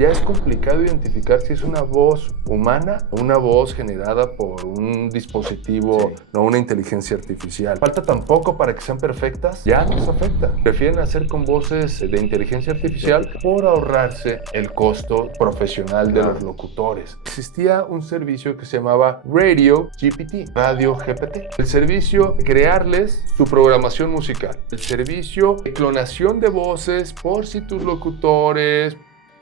Ya es complicado identificar si es una voz humana o una voz generada por un dispositivo, no una inteligencia artificial. Falta tan poco para que sean perfectas, ya eso afecta. Prefieren hacer con voces de inteligencia artificial por ahorrarse el costo profesional de los locutores. Existía un servicio que se llamaba Radio GPT, Radio GPT. El servicio de crearles su programación musical. El servicio de clonación de voces por si tus locutores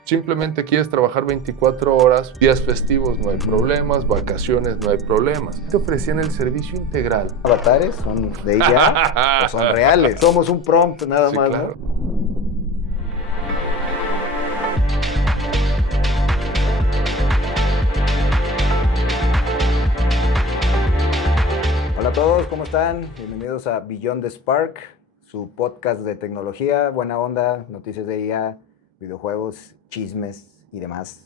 simplemente quieres trabajar 24 horas, días festivos no hay problemas, vacaciones no hay problemas. Te ofrecían el servicio integral. ¿Avatares son de IA o son reales? Somos un prompt nada más, claro. ¿no? Hola a todos, ¿cómo están? Bienvenidos a Beyond the Spark, su podcast de tecnología, buena onda, noticias de IA, videojuegos, chismes y demás.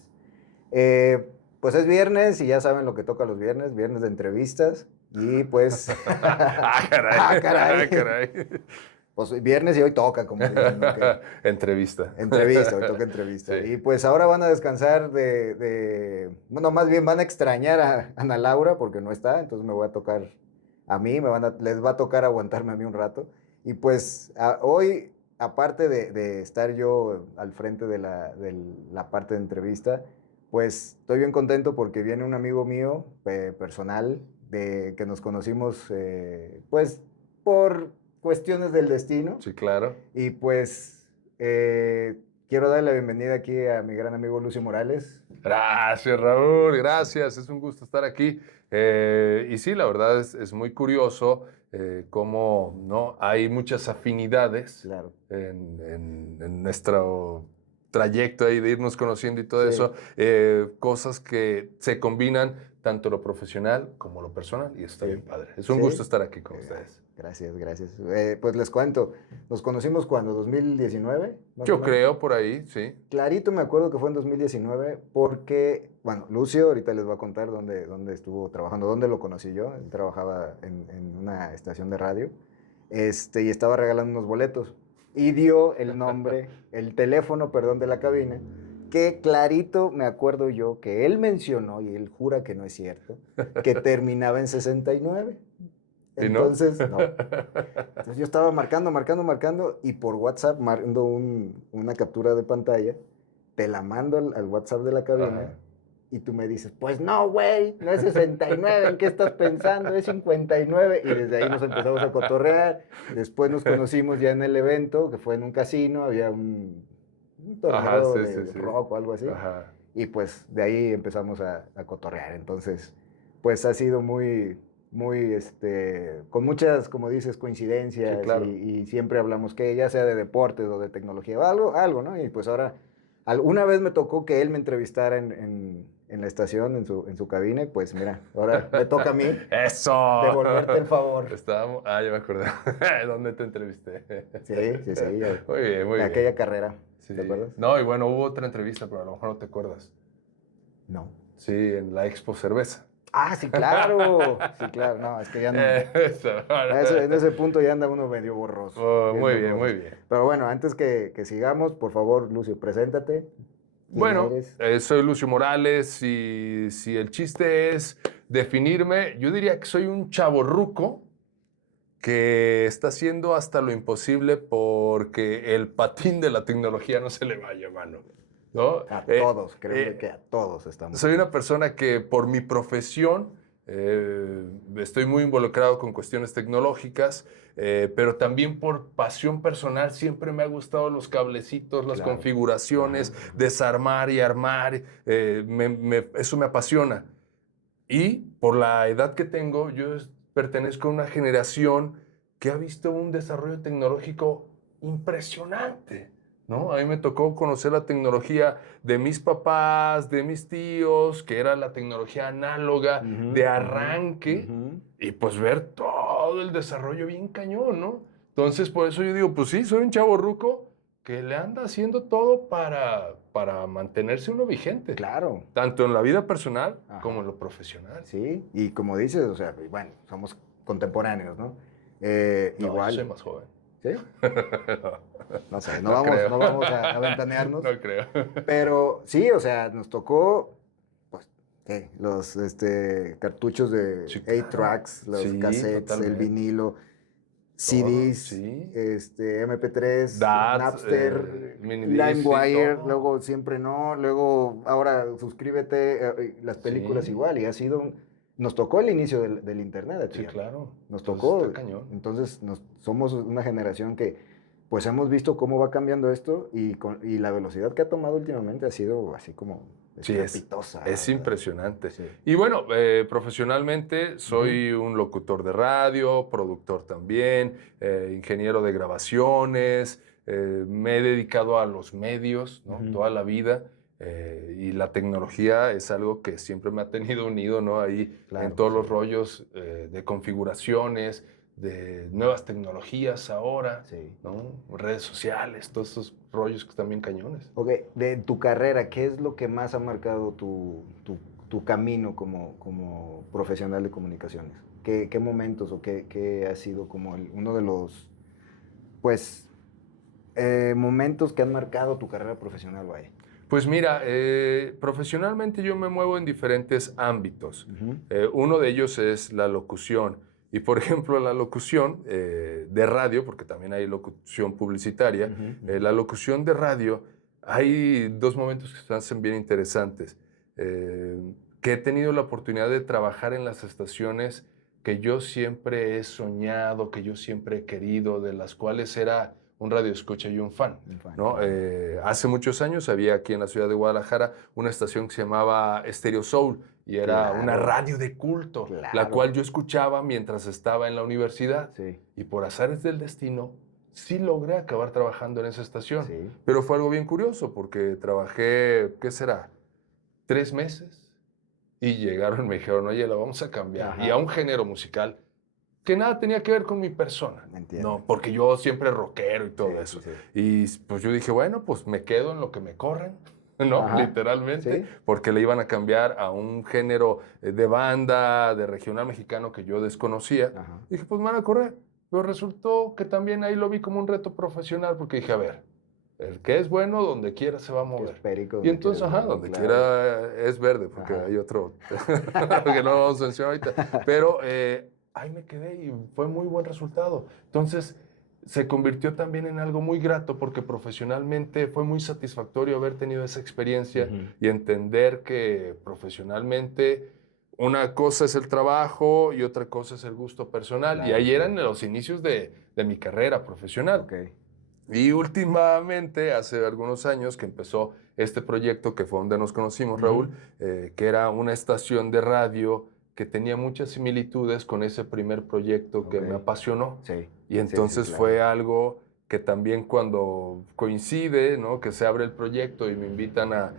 Pues es viernes y ya saben lo que toca los viernes de entrevistas y pues... caray. Pues viernes y hoy toca, como dicen, ¿no? Entrevista, hoy toca entrevista. Sí. Y pues ahora van a descansar bueno, más bien van a extrañar a Ana Laura porque no está, entonces me voy a tocar a mí, les va a tocar aguantarme a mí un rato. Y pues hoy... Aparte de estar yo al frente de la parte de entrevista, pues estoy bien contento porque viene un amigo mío personal que nos conocimos pues por cuestiones del destino. Sí, claro. Y pues quiero darle la bienvenida aquí a mi gran amigo Lucio Morales. Gracias, Raúl, gracias, es un gusto estar aquí. Y sí, la verdad es muy curioso cómo ¿no? hay muchas afinidades en nuestro trayecto ahí de irnos conociendo y todo eso, cosas que se combinan tanto lo profesional como lo personal y está bien padre. Es un gusto estar aquí con ustedes. Gracias. Pues les cuento, nos conocimos cuando, 2019. Yo creo por ahí, sí. Clarito me acuerdo que fue en 2019 porque, bueno, Lucio ahorita les va a contar dónde estuvo trabajando, dónde lo conocí yo. Él trabajaba en una estación de radio y estaba regalando unos boletos y dio el nombre, el teléfono, perdón, de la cabina, que clarito me acuerdo yo que él mencionó, y él jura que no es cierto, que terminaba en 69. Entonces, no. Entonces yo estaba marcando y por WhatsApp mando una captura de pantalla, te la mando al WhatsApp de la cabina y tú me dices, pues no, güey, no es 69, ¿en qué estás pensando? Es 59. Y desde ahí nos empezamos a cotorrear. Después nos conocimos ya en el evento, que fue en un casino, había un torneo de rock o algo así. Y pues de ahí empezamos a cotorrear. Entonces, pues ha sido muy, con muchas, como dices, coincidencias. Sí, claro. y siempre hablamos que ya sea de deportes o de tecnología, algo, ¿no? Y pues ahora, una vez me tocó que él me entrevistara en la estación, en su cabina, pues mira, ahora me toca a mí. ¡Eso! Devolverte el favor. Ya me acordé. ¿Dónde te entrevisté? Sí. Muy bien. Aquella carrera, sí. ¿te acuerdas? No, y bueno, hubo otra entrevista, pero a lo mejor no te acuerdas. No. Sí, en la Expo Cerveza. Ah, sí, claro. No, es que ya no. En ese punto ya anda uno medio borroso. Muy bien. Pero bueno, antes que sigamos, por favor, Lucio, preséntate. Bueno, soy Lucio Morales y si el chiste es definirme, yo diría que soy un chavorruco que está haciendo hasta lo imposible porque el patín de la tecnología no se le vaya, mano. ¿No? A todos, creo que a todos estamos. Soy una persona que por mi profesión estoy muy involucrado con cuestiones tecnológicas, pero también por pasión personal siempre me ha gustado los cablecitos, las configuraciones, desarmar y armar, eso me apasiona. Y por la edad que tengo, yo pertenezco a una generación que ha visto un desarrollo tecnológico impresionante, ¿no? A mí me tocó conocer la tecnología de mis papás, de mis tíos, que era la tecnología análoga de arranque, y pues ver todo el desarrollo bien cañón, ¿no? Entonces, por eso yo digo, pues sí, soy un chavorruco que le anda haciendo todo para mantenerse uno vigente. Claro. Tanto en la vida personal como en lo profesional. Sí, y como dices, o sea, bueno, somos contemporáneos, ¿no? No, igual. yo soy más joven. ¿Sí? No sé, no creo. vamos a ventanearnos. No creo. Pero sí, o sea, nos tocó, pues, ¿qué? Los cartuchos de Sí, 8 claro. tracks, los Sí, cassettes, el totalmente. vinilo, Todo, CDs, sí. MP3, DAT, Napster, mini disc, sí, LimeWire, todo. luego siempre no, luego ahora suscríbete, las películas Sí, igual, y ha sido, nos tocó el inicio del internet a ti sí, y a mí. claro. Nos Entonces tocó, está cañón. entonces somos una generación que pues hemos visto cómo va cambiando esto y la velocidad que ha tomado últimamente ha sido así como Sí, estrepitosa. es impresionante. Sí. Y bueno, profesionalmente soy un locutor de radio, productor también, ingeniero de grabaciones, me he dedicado a los medios, ¿no? Ujú. Toda la vida. Y la tecnología es algo que siempre me ha tenido unido, ¿no? Ahí Claro, en todos sí. los rollos de configuraciones, de nuevas tecnologías ahora, Sí. ¿no? Redes sociales, todos esos rollos que están bien cañones. Ok, de tu carrera, ¿qué es lo que más ha marcado tu camino como profesional de comunicaciones? ¿Qué momentos o qué ha sido como uno de los, pues, momentos que han marcado tu carrera profesional, vaya? Pues mira, profesionalmente yo me muevo en diferentes ámbitos. Ujú. Uno de ellos es la locución. Y por ejemplo, la locución de radio, porque también hay locución publicitaria, Ujú, ujú. la locución de radio, hay dos momentos que se hacen bien interesantes. Que he tenido la oportunidad de trabajar en las estaciones que yo siempre he soñado, que yo siempre he querido, de las cuales era un radioescucha y un fan. Un fan, ¿No? claro. Hace muchos años había aquí en la ciudad de Guadalajara una estación que se llamaba Stereo Soul y era una Claro, radio de culto, la claro. cual yo escuchaba mientras estaba en la universidad. Sí, Y por azares del destino, sí logré acabar trabajando en esa estación. sí. Pero fue algo bien curioso porque trabajé, ¿qué será? 3 meses y llegaron y me dijeron, oye, la vamos a cambiar. Ajá. Y a un género musical que nada tenía que ver con mi persona. Entiendo. No, porque yo siempre rockero y todo Sí, eso. sí, sí. Y pues yo dije, bueno, pues me quedo en lo que me corren, ¿no? Ajá. Literalmente, Sí. porque le iban a cambiar a un género de banda, de regional mexicano que yo desconocía. Ajá. Dije, pues me van a correr. Pero resultó que también ahí lo vi como un reto profesional, porque dije, a ver, el que es bueno, donde quiera se va a Que es mover. perico Y donde quiera entonces, es ajá, verde, donde claro. quiera es verde, porque Ajá. hay otro que no vamos a mencionar ahorita. Pero ahí me quedé y fue muy buen resultado. Entonces, se convirtió también en algo muy grato porque profesionalmente fue muy satisfactorio haber tenido esa experiencia Ujú. y entender que profesionalmente una cosa es el trabajo y otra cosa es el gusto personal. Y Claro, ahí eran claro. los inicios de mi carrera profesional. Ok. Y últimamente, hace algunos años que empezó este proyecto, que fue donde nos conocimos, Raúl, que era una estación de radio que tenía muchas similitudes con ese primer proyecto que Ok. me apasionó. Sí. Y Sí, entonces sí, fue claro. algo que también cuando coincide, ¿no? Que se abre el proyecto y me invitan a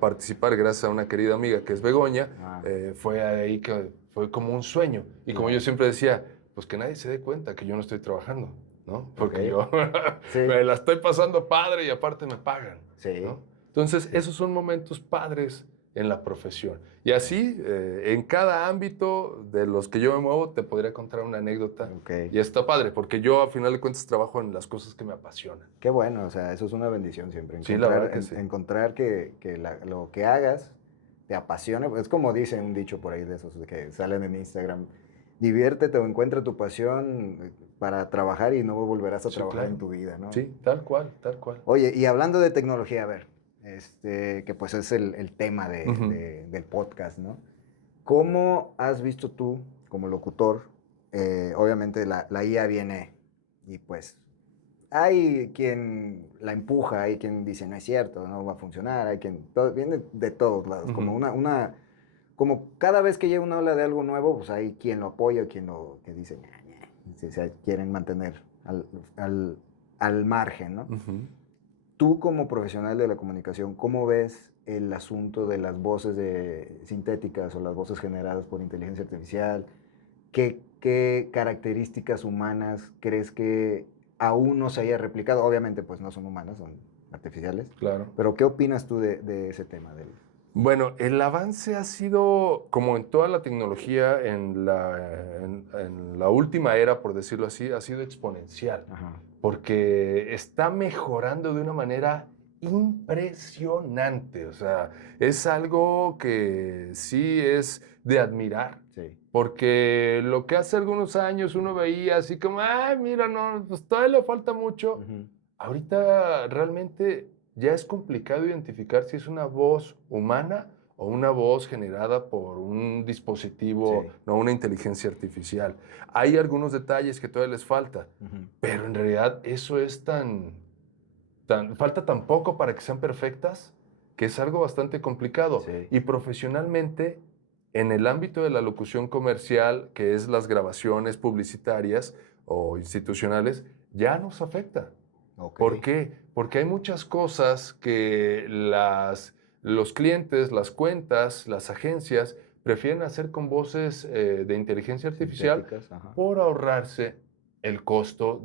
participar gracias a una querida amiga que es Begoña, Ah, fue ahí que fue como un sueño. Y como yo claro. siempre decía, pues que nadie se dé cuenta que yo no estoy trabajando, ¿no? Porque Ok. yo Sí. me la estoy pasando padre y aparte me pagan, Sí. ¿no? Entonces, Sí. esos son momentos padres en la profesión. Y así, en cada ámbito de los que yo me muevo, te podría contar una anécdota. Ok. Y está padre, porque yo, a final de cuentas, trabajo en las cosas que me apasionan. Qué bueno, o sea, eso es una bendición siempre. Sí, la verdad que sí. Encontrar que lo que hagas te apasione. Es como dice un dicho por ahí de esos que salen en Instagram. Diviértete o encuentra tu pasión para trabajar y no volverás a Sí, trabajar claro. en tu vida, ¿no? Sí, tal cual, tal cual. Oye, y hablando de tecnología, a ver, que pues es el tema Ujú. del podcast, ¿no? ¿Cómo has visto tú, como locutor, obviamente la IA viene y pues hay quien la empuja, hay quien dice no es cierto, no va a funcionar, hay quien, viene de todos lados, como Ujú. como cada vez que llega una ola de algo nuevo, pues hay quien lo apoya, quien que dice, ña, ña, se quieren mantener al margen, ¿no? Ujú. Tú como profesional de la comunicación, ¿cómo ves el asunto de las voces sintéticas o las voces generadas por inteligencia artificial? ¿Qué características humanas crees que aún no se haya replicado? Obviamente, pues no son humanas, son artificiales. Claro. Pero ¿qué opinas tú de ese tema? Bueno, el avance ha sido, como en toda la tecnología, en la última era, por decirlo así, ha sido exponencial, Ajá. porque está mejorando de una manera impresionante. O sea, es algo que sí es de admirar, Sí. porque lo que hace algunos años uno veía así como, ay, mira, no, pues todavía le falta mucho. Ujú. Ahorita realmente ya es complicado identificar si es una voz humana o una voz generada por un dispositivo, Sí. no una inteligencia artificial. Hay algunos detalles que todavía les falta, Ujú. pero en realidad eso es falta tan poco para que sean perfectas, que es algo bastante complicado. Sí. Y profesionalmente, en el ámbito de la locución comercial, que es las grabaciones publicitarias o institucionales, ya nos afecta. Ok. ¿Por qué? Porque hay muchas cosas que los clientes, las cuentas, las agencias prefieren hacer con voces de inteligencia artificial Sintéticas, ajá. por ahorrarse el costo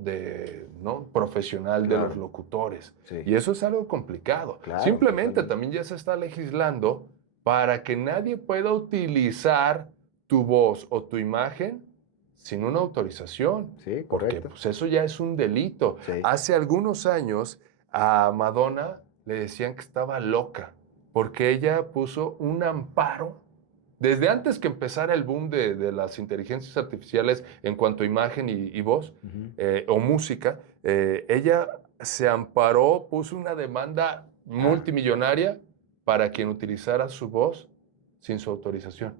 ¿no? profesional de los Claro. locutores. Sí. Y eso es algo complicado. Claro, Simplemente totalmente. también ya se está legislando para que nadie pueda utilizar tu voz o tu imagen sin una autorización, Sí, porque correcto. pues eso ya es un delito. Sí. Hace algunos años a Madonna le decían que estaba loca porque ella puso un amparo desde antes que empezara el boom de las inteligencias artificiales en cuanto a imagen y voz Ujú. o música. Ella se amparó, puso una demanda Ah, multimillonaria para quien utilizara su voz sin su autorización.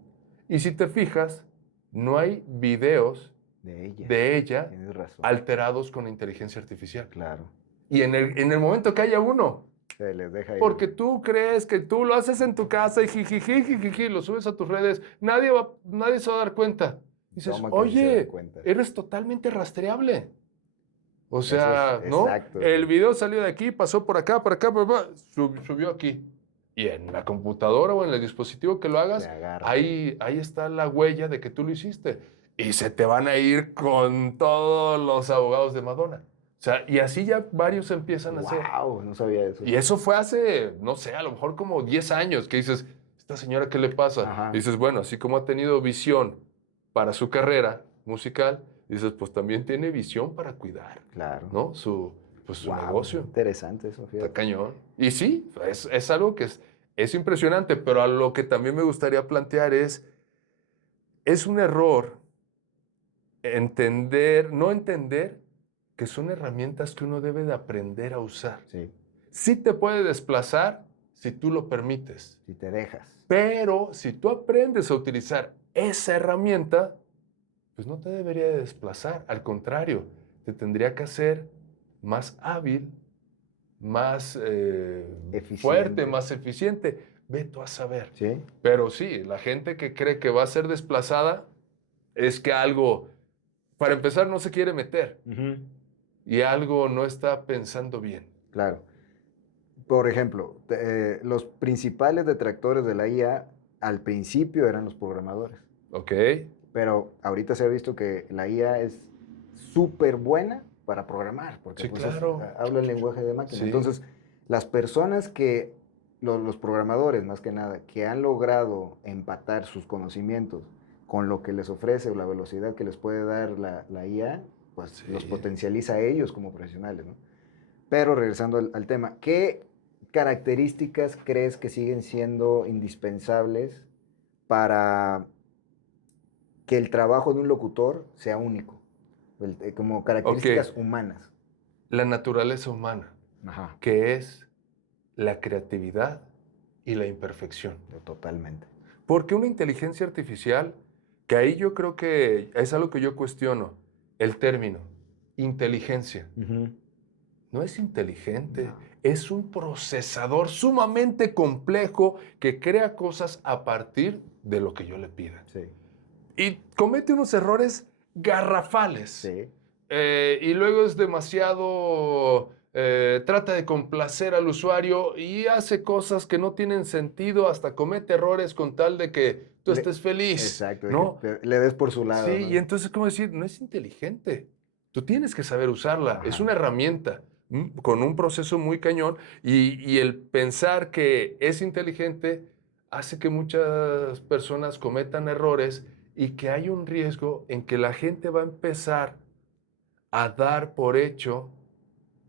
Y si te fijas, no hay videos de ella. de ella Tienes razón. alterados con inteligencia artificial. Claro. Y en el momento que haya uno, Se les deja ir. porque tú crees que tú lo haces en tu casa y jijiji, jijiji, lo subes a tus redes, nadie se va a dar cuenta. Dices, Toma que sí se dan oye, cuenta. eres totalmente rastreable. O Eso es sea, ¿no? exacto. El video salió de aquí, pasó por acá, subió aquí. Y en la computadora o en el dispositivo que lo Se hagas, agarra. ahí está la huella de que tú lo hiciste. Y se te van a ir con todos los abogados de Madonna. O sea, y así ya varios empiezan a hacer. Wow, no sabía eso. Y eso fue hace, no sé, a lo mejor como 10 años, que dices, ¿esta señora qué le pasa? Ajá. Y dices, bueno, así como ha tenido visión para su carrera musical, dices, pues también tiene visión para cuidar, Claro. ¿no? Pues su Wow, negocio. interesante eso, Está fíjate. cañón. Y sí, es algo que es impresionante, pero a lo que también me gustaría plantear es un error no entender que son herramientas que uno debe de aprender a usar. Sí, Sí te puede desplazar si tú lo permites, si te dejas. pero si tú aprendes a utilizar esa herramienta, pues no te debería de desplazar, al contrario, te tendría que hacer más hábil, más fuerte, Eficiente. más eficiente. Ve tú a saber. Sí, Pero sí, la gente que cree que va a ser desplazada es que algo, para empezar, no se quiere meter ujú, y algo no está pensando bien. claro. Por ejemplo, los principales detractores de la IA al principio eran los programadores, ¿Ok? pero ahorita se ha visto que la IA es súper buena para programar, porque Sí, pues claro. habla el lenguaje de máquina. Sí. Entonces, las personas que, los programadores más que nada, que han logrado empatar sus conocimientos con lo que les ofrece o la velocidad que les puede dar la IA, pues los Sí. potencializa a ellos como profesionales, ¿no? Pero regresando al tema, ¿qué características crees que siguen siendo indispensables para que el trabajo de un locutor sea único? Como Ok, características humanas. la naturaleza humana, Ajá, que es la creatividad y la imperfección. totalmente. Porque una inteligencia artificial, que ahí yo creo que es algo que yo cuestiono, el término, inteligencia. Ujú. No es inteligente, No, es un procesador sumamente complejo que crea cosas a partir de lo que yo le pida. sí, Y comete unos errores garrafales. sí, Y luego es demasiado, trata de complacer al usuario y hace cosas que no tienen sentido, hasta comete errores con tal de que tú Le- estés feliz, exacto, de que ¿no? le des por su lado, Sí, y ¿no? entonces, ¿cómo decir? No es inteligente. Tú tienes que saber usarla. Es Ajá, una herramienta con un proceso muy cañón y el pensar que es inteligente hace que muchas personas cometan errores y que hay un riesgo en que la gente va a empezar a dar por hecho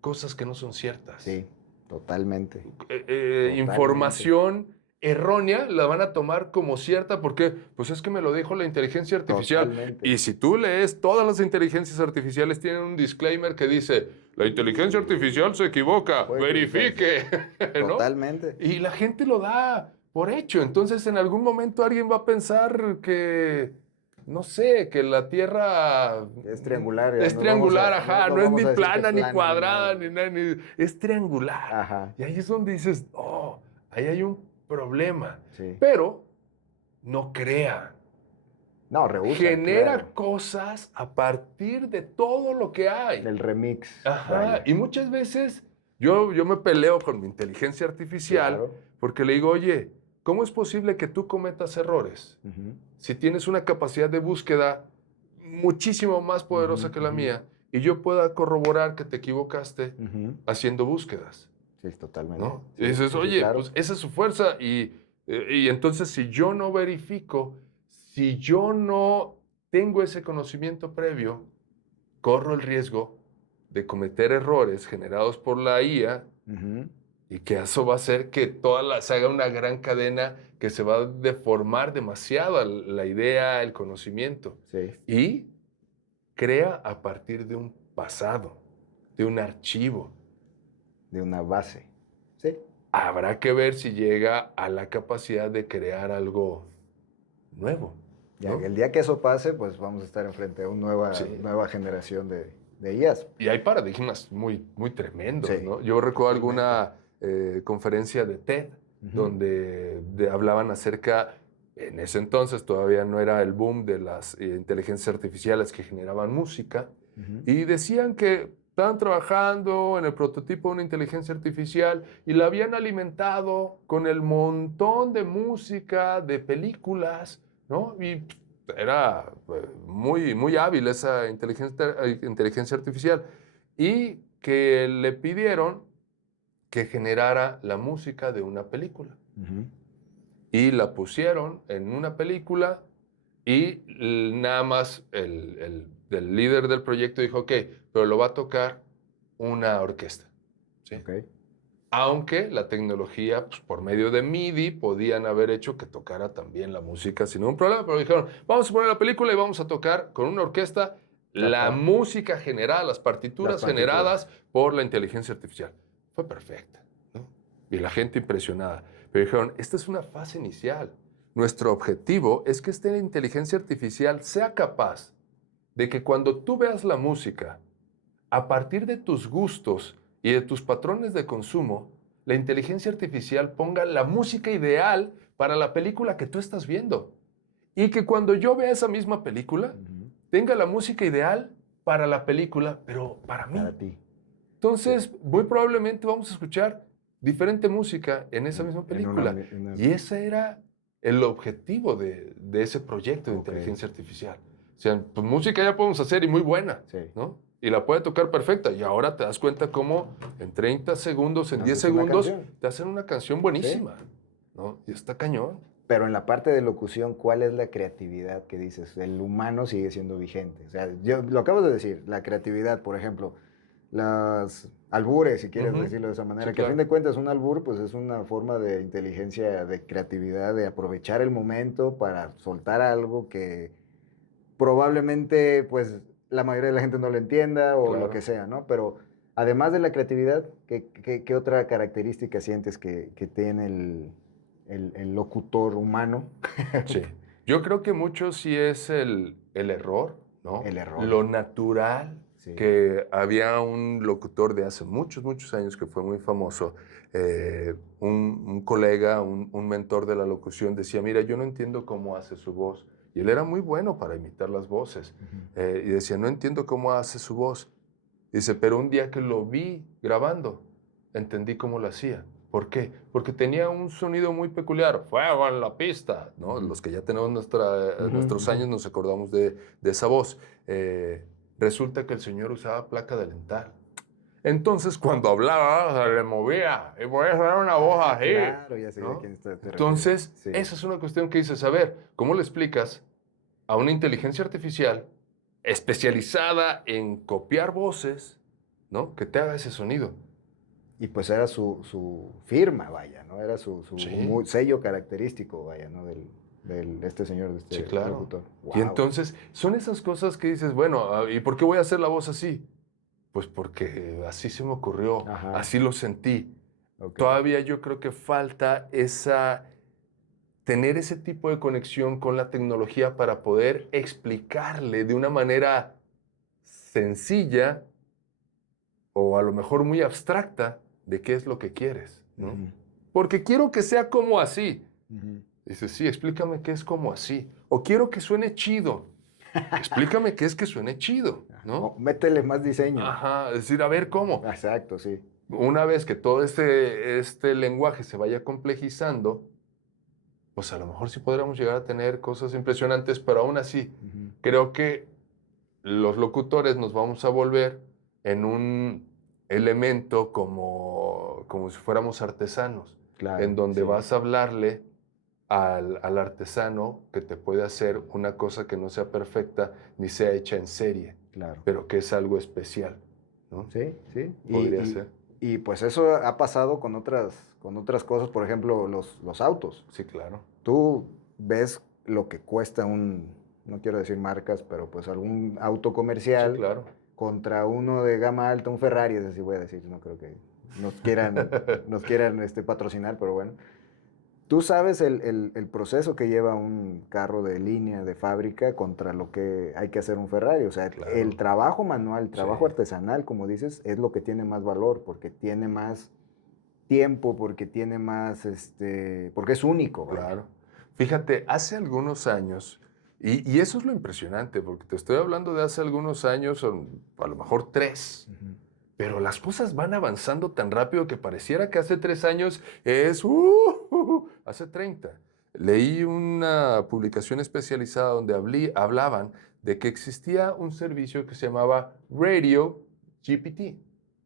cosas que no son ciertas. Sí, totalmente. Información errónea la van a tomar como cierta porque, pues es que me lo dijo la inteligencia artificial. Totalmente. Y si tú lees, todas las inteligencias artificiales tienen un disclaimer que dice, la inteligencia artificial se equivoca, Puede verifique, ¿no? Totalmente. Y la gente lo da por hecho. Entonces, en algún momento alguien va a pensar que, no sé, que la Tierra Es triangular. es triangular, ajá, no es ni vamos a decir que plana, ni plana, cuadrada, nada. ni nada, es triangular. Ajá, Y ahí es donde dices, oh, ahí hay un problema. sí. Pero no crea. No, rehúsa, Genera claro. cosas a partir de todo lo que hay. El remix. Ajá. Vaya. Y muchas veces yo me peleo con mi inteligencia artificial Claro. porque le digo, oye, ¿cómo es posible que tú cometas errores Ujú. si tienes una capacidad de búsqueda muchísimo más poderosa que la mía y yo pueda corroborar que te equivocaste Ujú. haciendo búsquedas? Sí, totalmente. ¿No? Sí, Y dices, sí, oye, claro. pues esa es su fuerza y entonces si yo no verifico, si yo no tengo ese conocimiento previo, corro el riesgo de cometer errores generados por la IA Ujú. y que eso va a hacer que se haga una gran cadena que se va a deformar demasiado la idea, el conocimiento. Sí, Y crea a partir de un pasado, de un archivo. de una base. Sí. Habrá que ver si llega a la capacidad de crear algo nuevo, Ya, ¿no? el día que eso pase, pues vamos a estar enfrente a una Sí. nueva generación de IAs. Y hay paradigmas muy, muy tremendos, Sí, ¿no? Yo recuerdo totalmente. alguna conferencia de TED Ujú. donde hablaban acerca, en ese entonces todavía no era el boom de las inteligencias artificiales que generaban música, Ujú. y decían que estaban trabajando en el prototipo de una inteligencia artificial y la habían alimentado con el montón de música, de películas, ¿no? Y era muy, muy hábil esa inteligencia artificial. Y que le pidieron que generara la música de una película. Ujú. Y la pusieron en una película y nada más el líder del proyecto dijo, ok, pero lo va a tocar una orquesta. ¿Sí? Ok. Aunque la tecnología, pues, por medio de MIDI, podían haber hecho que tocara también la música sin ningún problema, pero dijeron, vamos a poner la película y vamos a tocar con una orquesta la Ajá. música generada, las partituras Las partituras. generadas por la inteligencia artificial. Fue perfecta, ¿no? Y la gente impresionada. Pero dijeron, esta es una fase inicial. Nuestro objetivo es que esta inteligencia artificial sea capaz de que cuando tú veas la música, a partir de tus gustos y de tus patrones de consumo, la inteligencia artificial ponga la música ideal para la película que tú estás viendo. Y que cuando yo vea esa misma película, Ujú. tenga la música ideal para la película, pero para mí. Para ti. Entonces, muy probablemente vamos a escuchar diferente música en esa misma En película. Y ese era el objetivo de ese proyecto de Ok. inteligencia artificial. O sea, pues música ya podemos hacer y muy buena, Sí. ¿no? Y la puede tocar perfecta. Y ahora te das cuenta cómo en 30 segundos, en Nos 10 hace una segundos, canción. te hacen una canción buenísima, ¿no? Y está cañón. Pero en la parte de locución, ¿cuál es la creatividad que dices? El humano sigue siendo vigente. O sea, yo lo acabo de decir, la creatividad, por ejemplo, las albures, si quieres Ujú. decirlo de esa manera, Sí, que a claro. fin de cuentas un albur pues es una forma de inteligencia, de creatividad, de aprovechar el momento para soltar algo que probablemente pues la mayoría de la gente no lo entienda o lo Claro. que sea, ¿no? Pero además de la creatividad, ¿qué otra característica sientes que tiene el locutor humano? Sí. Yo creo que mucho sí es el error, ¿no? El error. Lo natural, Sí. que había un locutor de hace muchos, muchos años que fue muy famoso, un colega, un mentor de la locución decía, mira, yo no entiendo cómo hace su voz. Y él era muy bueno para imitar las voces. Ujú. Y decía, no entiendo cómo hace su voz. Dice, pero un día que lo vi grabando, entendí cómo lo hacía. ¿Por qué? Porque tenía un sonido muy peculiar. Fuego en la pista, ¿no? Ujú. Los que ya tenemos Ujú, nuestros años ujú. nos acordamos de esa voz. Resulta que el señor usaba placa de dental. Entonces, cuando hablaba, se le movía. Y voy a hacer una voz así. Claro, ya sé de ¿no? quién te refieres. Entonces, Sí. esa es una cuestión que dices, a ver, ¿cómo le explicas a una inteligencia artificial especializada en copiar voces, ¿no? Que te haga ese sonido? Y pues era su firma, vaya, ¿no? Era su Sí. sello característico, vaya, ¿no? Este señor, de Sí, este claro. locutor. Y Wow. entonces, son esas cosas que dices, bueno, ¿y por qué voy a hacer la voz así? Pues porque así se me ocurrió, Ajá. así lo sentí. Ok. Todavía yo creo que falta tener ese tipo de conexión con la tecnología para poder explicarle de una manera sencilla o a lo mejor muy abstracta de qué es lo que quieres, ¿no? Ujú, Porque quiero que sea como así. ujú. Dices, sí, explícame qué es como así. O quiero que suene chido. Explícame qué es que suene chido, ¿no? Métele más diseño. Ajá, es decir, a ver cómo. Exacto, sí. Una vez que todo este lenguaje se vaya complejizando, pues a lo mejor sí podríamos llegar a tener cosas impresionantes, pero aún así, Ujú. creo que los locutores nos vamos a volver en un elemento como si fuéramos artesanos, Claro, en donde sí. vas a hablarle al artesano que te puede hacer una cosa que no sea perfecta ni sea hecha en serie, Claro. pero que es algo especial, ¿no? Sí, sí. Podría ser. Y pues eso ha pasado con otras cosas, por ejemplo, los autos. Sí, claro. Tú ves lo que cuesta no quiero decir marcas, pero pues algún auto Sí, comercial claro. contra uno de gama alta, un Ferrari, es así voy a decir, no creo que nos quieran patrocinar, pero bueno. Tú sabes el proceso que lleva un carro de línea, de fábrica, contra lo que hay que hacer un Ferrari. O sea, Claro. el trabajo manual, el trabajo Sí. artesanal, como dices, es lo que tiene más valor, porque tiene más tiempo, porque tiene más, porque es único, vaya. Claro. Fíjate, hace algunos años, y eso es lo impresionante, porque te estoy hablando de hace algunos años, o a lo mejor 3, Ujú. pero las cosas van avanzando tan rápido que pareciera que hace 3 años es hace 30. Leí una publicación especializada donde hablaban de que existía un servicio que se llamaba Radio GPT,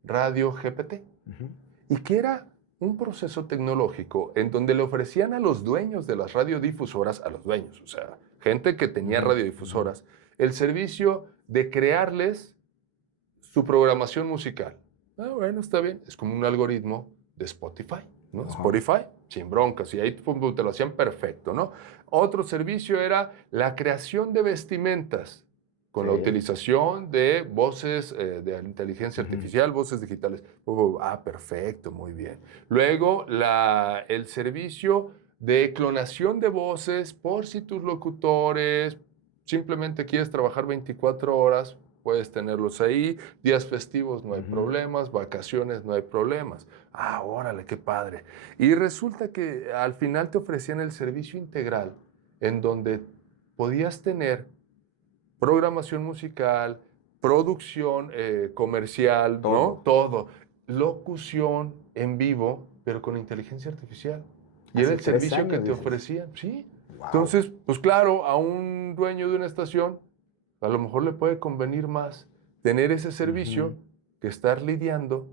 Radio GPT, Ujú. y que era un proceso tecnológico en donde le ofrecían a los dueños de las radiodifusoras, a los dueños, o sea, gente que tenía Ujú, ujú. radiodifusoras, el servicio de crearles su programación musical. Ah, bueno, está bien. Es como un algoritmo de Spotify, ¿no? Ajá. Spotify, sin broncas, y ahí te lo hacían perfecto, ¿no? Otro servicio era la creación de vestimentas con la Sí. utilización de voces de inteligencia Ujú. artificial, voces digitales. Perfecto, muy bien. Luego, el servicio de clonación de voces por si tus locutores simplemente quieres trabajar 24 horas, puedes tenerlos ahí. Días festivos no hay Ujú. problemas, vacaciones no hay problemas. Ah, órale, qué padre. Y resulta que al final te ofrecían el servicio integral en donde podías tener programación musical, producción comercial, ¿no? Todo. Todo. Locución en vivo, pero con inteligencia artificial. Y era Hace el 3 servicio que años, te dices. ofrecían, ¿sí? Wow. Entonces, pues claro, a un dueño de una estación, a lo mejor le puede convenir más tener ese servicio que estar lidiando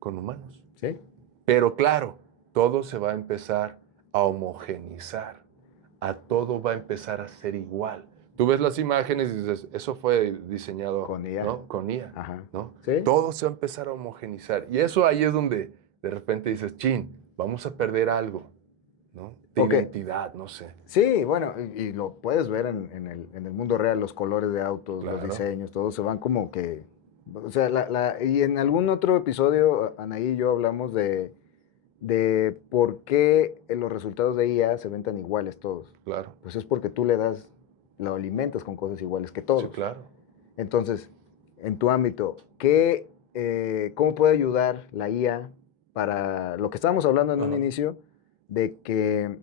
con humanos. Sí. Pero claro, todo se va a empezar a homogenizar, a todo va a empezar a ser igual. Tú ves las imágenes y dices, eso fue diseñado, Con IA. ¿no? Con IA, Ajá. ¿no? Sí. Todo se va a empezar a homogenizar. Y eso ahí es donde de repente dices, chin, vamos a perder algo, ¿no? De Ok. identidad, no sé. Sí, bueno, y lo puedes ver en el mundo real, los colores de autos, los Claro. diseños, todos se van como que, o sea, y en algún otro episodio, Anaí y yo hablamos de por qué los resultados de IA se ven tan iguales todos. Claro. Pues es porque tú lo alimentas con cosas iguales que Sí, todos. claro. Entonces, en tu ámbito, ¿cómo puede ayudar la IA para lo que estábamos hablando en un Ajá. inicio, de que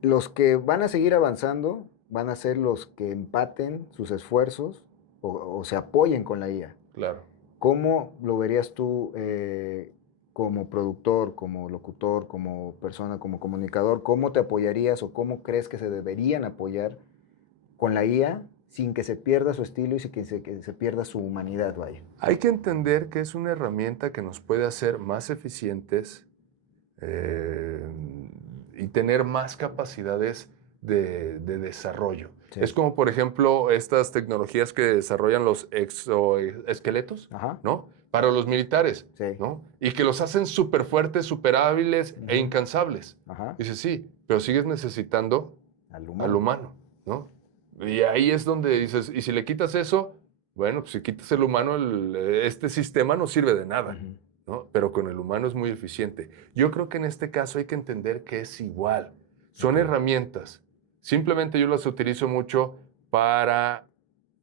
los que van a seguir avanzando van a ser los que empaten sus esfuerzos o se apoyen con la IA? Claro. ¿Cómo lo verías tú como productor, como locutor, como persona, como comunicador? ¿Cómo te apoyarías o cómo crees que se deberían apoyar con la IA sin que se pierda su estilo y sin que se pierda su humanidad, vaya. Hay que entender que es una herramienta que nos puede hacer más eficientes y tener más capacidades de desarrollo. Sí. Es como, por ejemplo, estas tecnologías que desarrollan los exoesqueletos, Ajá. ¿no? Para los militares, Sí. ¿no? Y que los hacen súper fuertes, súper hábiles e incansables. Ajá. Dice, sí, pero sigues necesitando Al al humano, ¿no? Y ahí es donde dices, y si le quitas eso, bueno, pues si quitas el humano, este sistema no sirve de nada, Ujú. ¿no? Pero con el humano es muy eficiente. Yo creo que en este caso hay que entender que es igual. Son herramientas. Simplemente yo las utilizo mucho para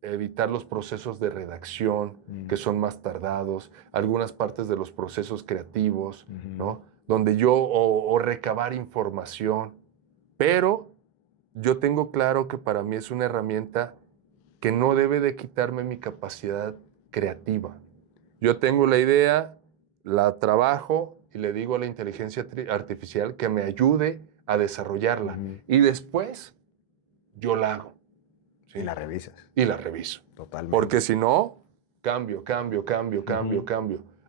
evitar los procesos de redacción, que son más tardados, algunas partes de los procesos creativos, ¿no? Donde yo, o recabar información, pero yo tengo claro que para mí es una herramienta que no debe de quitarme mi capacidad creativa. Yo tengo la idea, la trabajo y le digo a la inteligencia artificial que me ayude a desarrollarla. Y después yo la hago. ¿sí? Y la revisas. Y la reviso. Totalmente. Porque si no, cambio,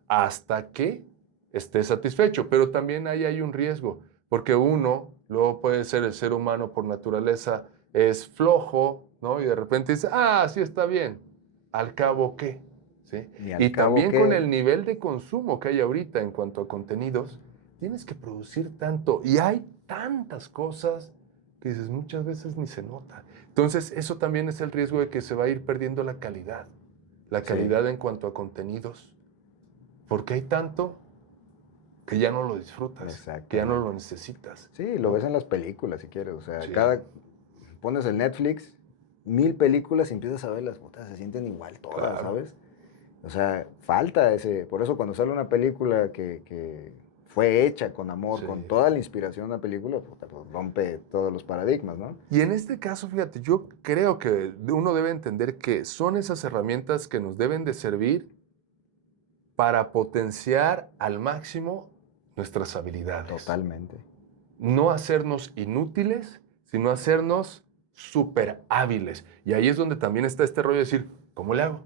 hasta que esté satisfecho. Pero también ahí hay un riesgo, porque uno, luego puede ser el ser humano por naturaleza, es flojo, ¿no? Y de repente dice, ah, sí está bien. ¿Al cabo qué? ¿Sí? Y también con el nivel de consumo que hay ahorita en cuanto a contenidos, tienes que producir tanto. Y hay tantas cosas que dices, muchas veces ni se nota. Entonces, eso también es el riesgo de que se va a ir perdiendo la calidad. La calidad en cuanto a contenidos. Porque hay tanto que ya no lo disfrutas, que ya no lo necesitas. Sí, lo ves en las películas si quieres. O sea, Sí. pones el Netflix, 1000 películas y empiezas a ver las botas, se sienten igual todas, Claro. ¿sabes? O sea, falta ese. Por eso cuando sale una película que fue hecha con amor, Sí. con toda la inspiración de una película, puta, pues rompe todos los paradigmas, ¿no? Y en este caso, fíjate, yo creo que uno debe entender que son esas herramientas que nos deben de servir para potenciar al máximo nuestras habilidades. Totalmente. No hacernos inútiles, sino hacernos súper hábiles. Y ahí es donde también está este rollo de decir, ¿cómo le hago?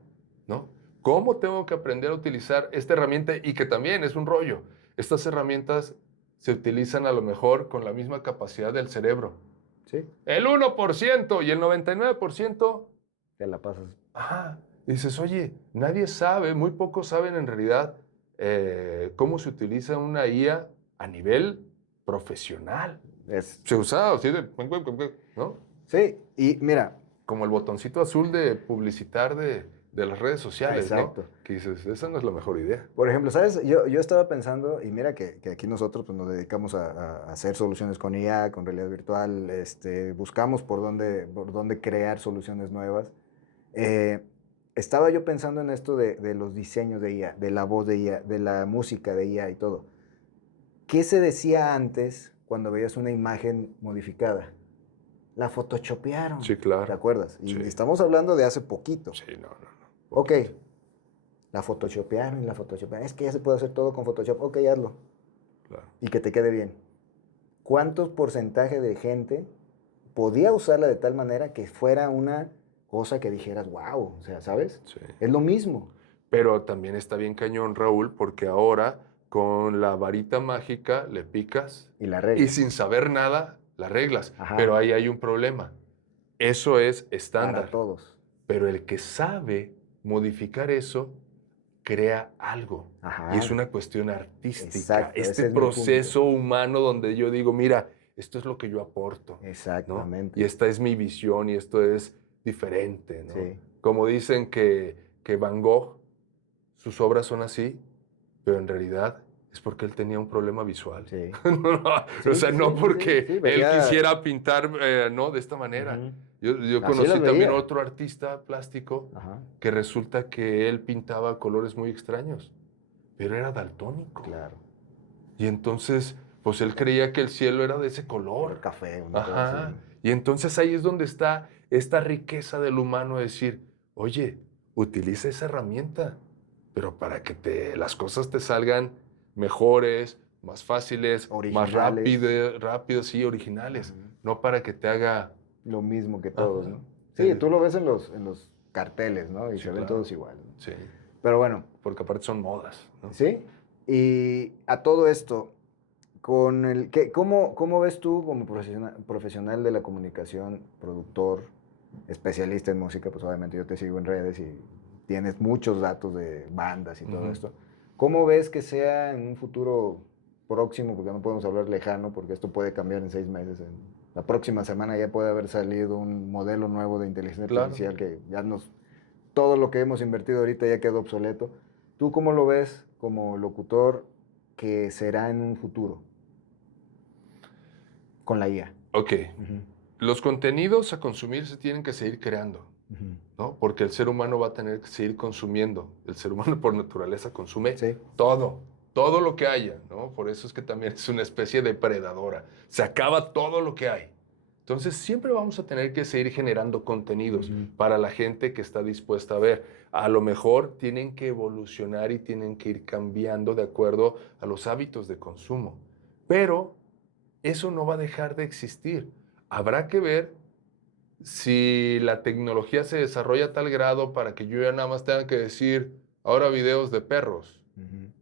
¿No? ¿Cómo tengo que aprender a utilizar esta herramienta? Y que también es un rollo. Estas herramientas se utilizan a lo mejor con la misma capacidad del cerebro. Sí, El 1% y el 99%, te la pasas. ajá. Dices, oye, nadie sabe, muy pocos saben en realidad cómo se utiliza una IA a nivel profesional. Se usa así de, ¿no? Sí, y mira. Como el botoncito azul de publicitar de las redes sociales, exacto. ¿no? Que dices, esa no es la mejor idea. Por ejemplo, ¿sabes? Yo estaba pensando, y mira que aquí nosotros pues, nos dedicamos a hacer soluciones con IA, con realidad virtual, buscamos por dónde crear soluciones nuevas. Estaba yo pensando en esto de los diseños de IA, de la voz de IA, de la música de IA y todo. ¿Qué se decía antes cuando veías una imagen modificada? La photoshopearon. Sí, claro. ¿Te acuerdas? Y Sí. estamos hablando de hace poquito. Sí, no. Ok. La photoshopearon y la photoshopearon. Es que ya se puede hacer todo con Photoshop. Ok, hazlo. Claro. Y que te quede bien. ¿Cuántos porcentaje de gente podía usarla de tal manera que fuera una cosa que dijeras, wow, o sea, ¿sabes? Sí. Es lo mismo. Pero también está bien cañón, Raúl, porque ahora con la varita mágica le picas Y la regla. y sin saber nada la arreglas. Ajá. Pero ahí hay un problema. Eso es estándar. Para todos. Pero el que sabe modificar eso crea algo. Ajá. Y es una cuestión artística. Exacto, ese Este es mi proceso humano donde yo digo, mira, esto es lo que yo aporto. ¿no? Exactamente. Y esta es mi visión y esto es diferente. ¿no? Sí. Como dicen que Van Gogh, sus obras son así, pero en realidad es porque él tenía un problema visual. Sí. O sea, no porque él veía... quisiera pintar no, de esta manera. Yo Así conocí las también veía. otro artista plástico Ajá. que resulta que él pintaba colores muy extraños, pero era daltónico. Claro. Y entonces, pues él creía que el cielo era de ese color. El café. Una cosa Ajá. así. Y entonces ahí es donde está esta riqueza del humano de decir, oye, utiliza esa herramienta, pero para que las cosas te salgan mejores, más fáciles, más rápidas y originales, no para que te haga lo mismo que todos, ¿no? Sí, tú lo ves en los carteles, ¿no? Y Sí, se ven claro. todos igual, ¿no? Sí, Pero bueno, porque aparte son modas, ¿no? sí. Y a todo esto, ¿cómo ves tú como profesional de la comunicación, productor, especialista en música? Pues obviamente yo te sigo en redes y tienes muchos datos de bandas y todo Ujú. esto. ¿Cómo ves que sea en un futuro próximo? Porque no podemos hablar lejano, porque esto puede cambiar en 6 meses. La próxima semana ya puede haber salido un modelo nuevo de inteligencia Claro. artificial que todo lo que hemos invertido ahorita ya quedó obsoleto. ¿Tú cómo lo ves como locutor que será en un futuro con la IA? Ok, Ujú, los contenidos a consumir se tienen que seguir creando, ujú. ¿no? Porque el ser humano va a tener que seguir consumiendo. El ser humano por naturaleza consume Sí. todo lo que haya, ¿no? Por eso es que también es una especie de predadora. Se acaba todo lo que hay. Entonces siempre vamos a tener que seguir generando contenidos Ujú. para la gente que está dispuesta a ver. A lo mejor tienen que evolucionar y tienen que ir cambiando de acuerdo a los hábitos de consumo. Pero eso no va a dejar de existir. Habrá que ver si la tecnología se desarrolla a tal grado para que yo ya nada más tenga que decir ahora videos de perros Ujú.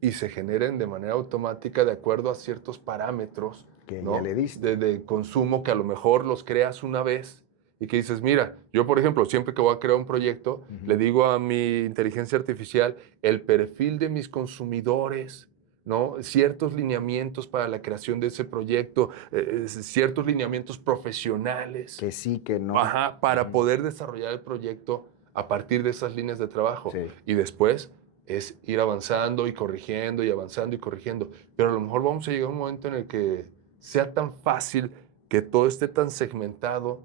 y se generen de manera automática de acuerdo a ciertos parámetros, Que ya ¿no? le diste. De consumo que a lo mejor los creas una vez y que dices, mira, yo por ejemplo, siempre que voy a crear un proyecto, Ujú. le digo a mi inteligencia artificial el perfil de mis consumidores, ¿no? Ciertos lineamientos para la creación de ese proyecto, ciertos lineamientos profesionales, Que sí, que no. ajá, para Ujú. poder desarrollar el proyecto a partir de esas líneas de trabajo. Sí. Y después es ir avanzando y corrigiendo y avanzando y corrigiendo. Pero a lo mejor vamos a llegar a un momento en el que sea tan fácil, que todo esté tan segmentado,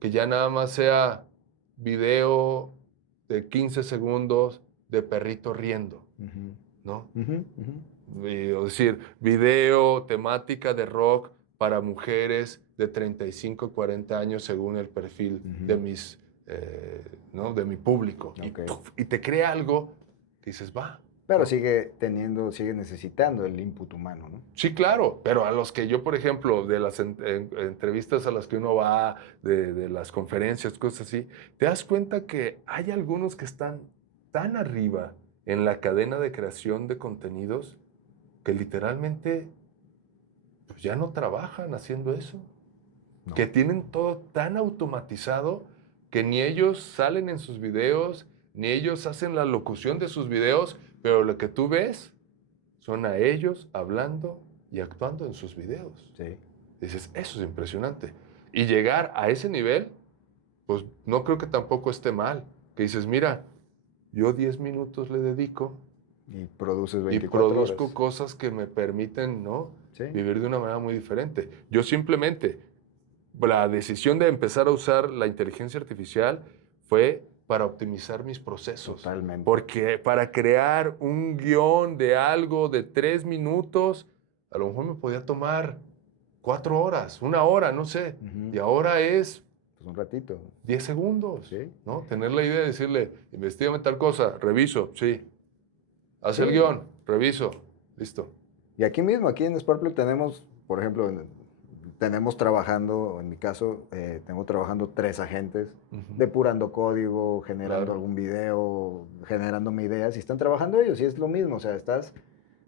que ya nada más sea video de 15 segundos de perrito riendo, Ujú. ¿no? Ujú, ujú. O decir, video, temática de rock para mujeres de 35 a 40 años según el perfil de Ujú. mis, ¿no? De mi público. Y, Ok. ¡puf! Y te crea algo que dices, va, Pero ¿no? sigue necesitando el input humano, ¿no? Sí, claro, pero a los que yo, por ejemplo, de las entrevistas a las que uno va, de las conferencias, cosas así, te das cuenta que hay algunos que están tan arriba en la cadena de creación de contenidos que literalmente pues ya no trabajan haciendo eso, No. que tienen todo tan automatizado que ni ellos salen en sus videos, ni ellos hacen la locución de sus videos, pero lo que tú ves son a ellos hablando y actuando en sus videos. Sí. Dices, eso es impresionante. Y llegar a ese nivel, pues no creo que tampoco esté mal. Que dices, mira, yo 10 minutos le dedico Y produces y 24 produzco horas. cosas que me permiten, ¿no? Sí. Vivir de una manera muy diferente. Yo simplemente, la decisión de empezar a usar la inteligencia artificial fue para optimizar mis procesos. Totalmente. Porque para crear un guión de algo de 3 minutos, a lo mejor me podía tomar 4 horas, 1 hora, no sé. Ujú. Y ahora es Pues un ratito. 10 segundos, Sí. ¿no? Tener la idea de decirle, investigame tal cosa, reviso, sí. Haz el Sí. guión, reviso, listo. Y aquí mismo, aquí en Sparkplug tenemos, por ejemplo, tenemos trabajando, en mi caso, tengo trabajando 3 agentes, Ujú. depurando código, generando Claro. algún video, generándome ideas, y están trabajando ellos, y es lo mismo, o sea, estás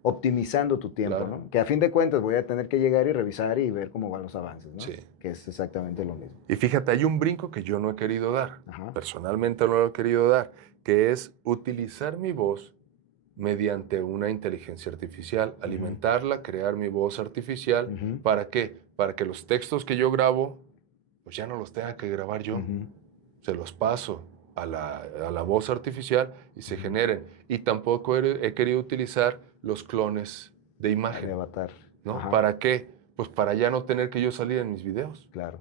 optimizando tu tiempo, Claro. ¿no? Que a fin de cuentas voy a tener que llegar y revisar y ver cómo van los avances, ¿no? Sí. Que es exactamente lo mismo. Y fíjate, hay un brinco que yo no he querido dar, Ajá. personalmente no lo he querido dar, que es utilizar mi voz mediante una inteligencia artificial, alimentarla, crear mi voz artificial. Ujú. ¿Para qué? Para que los textos que yo grabo, pues ya no los tenga que grabar yo. Ujú. Se los paso a la voz artificial y se Ujú. generen. Y tampoco he querido utilizar los clones de De imagen, avatar. ¿no? Ajá. ¿Para qué? Pues para ya no tener que yo salir en mis videos. Claro.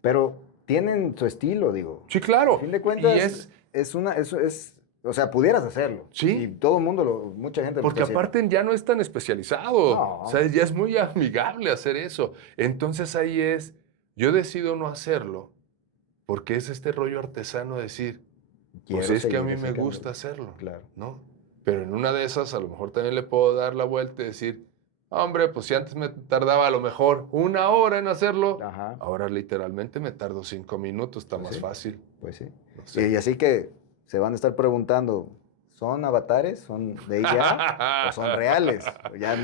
Pero tienen su estilo, digo. Sí, A claro. fin de Y cuentas, o sea, pudieras hacerlo. Y sí, todo el mundo, mucha gente lo está porque haciendo. aparte ya no es tan especializado. O sea, No, ya es muy amigable hacer eso. Entonces ahí yo decido no hacerlo porque es este rollo artesano de decir, pues quiero es que a seguir mí ese me camino. gusta hacerlo, Claro. ¿no? Pero en una de esas a lo mejor también le puedo dar la vuelta y decir, Hombre, pues si antes me tardaba a lo mejor 1 hora en hacerlo, Ajá. ahora literalmente me tardo 5 minutos, está Pues más sí. fácil. Pues sí. No sé. Y así que se van a estar preguntando, ¿son avatares? ¿Son de IA? ¿O son reales? Ya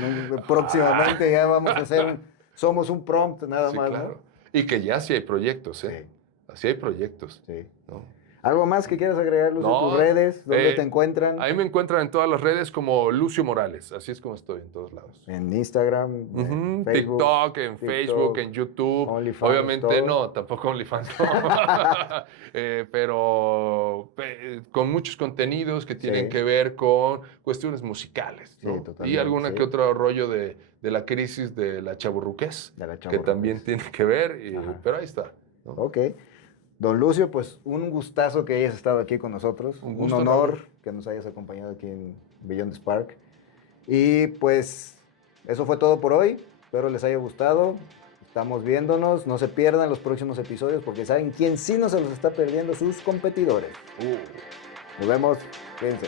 próximamente ya vamos a hacer somos un prompt nada Sí, más, claro. Y que ya sí hay proyectos, ¿no? ¿eh? Así hay proyectos, Sí. ¿no? ¿Algo más que quieras agregar, Lucio? ¿Tus No, redes? ¿Dónde te encuentran? Ahí me encuentran en todas las redes como Lucio Morales, así es como estoy en todos lados. En Instagram, en Ujú, Facebook, TikTok, en Facebook, en YouTube. OnlyFans, Obviamente todo. no, tampoco OnlyFans no. Pero con muchos contenidos que tienen Sí. que ver con cuestiones musicales, Sí, ¿no? Y totalmente, alguna sí. que otro rollo de la crisis de la chavorruqués, De la que también chavorruqués. tiene que ver, Ajá. pero ahí está, ¿no? Ok. Don Lucio, pues un gustazo que hayas estado aquí con nosotros. Un Un gusto, honor Raúl. que nos hayas acompañado aquí en Beyond Spark. Y pues eso fue todo por hoy. Espero les haya gustado. Estamos viéndonos. No se pierdan los próximos episodios porque saben quién sí no se los está perdiendo, sus competidores. Nos vemos. Cuídense.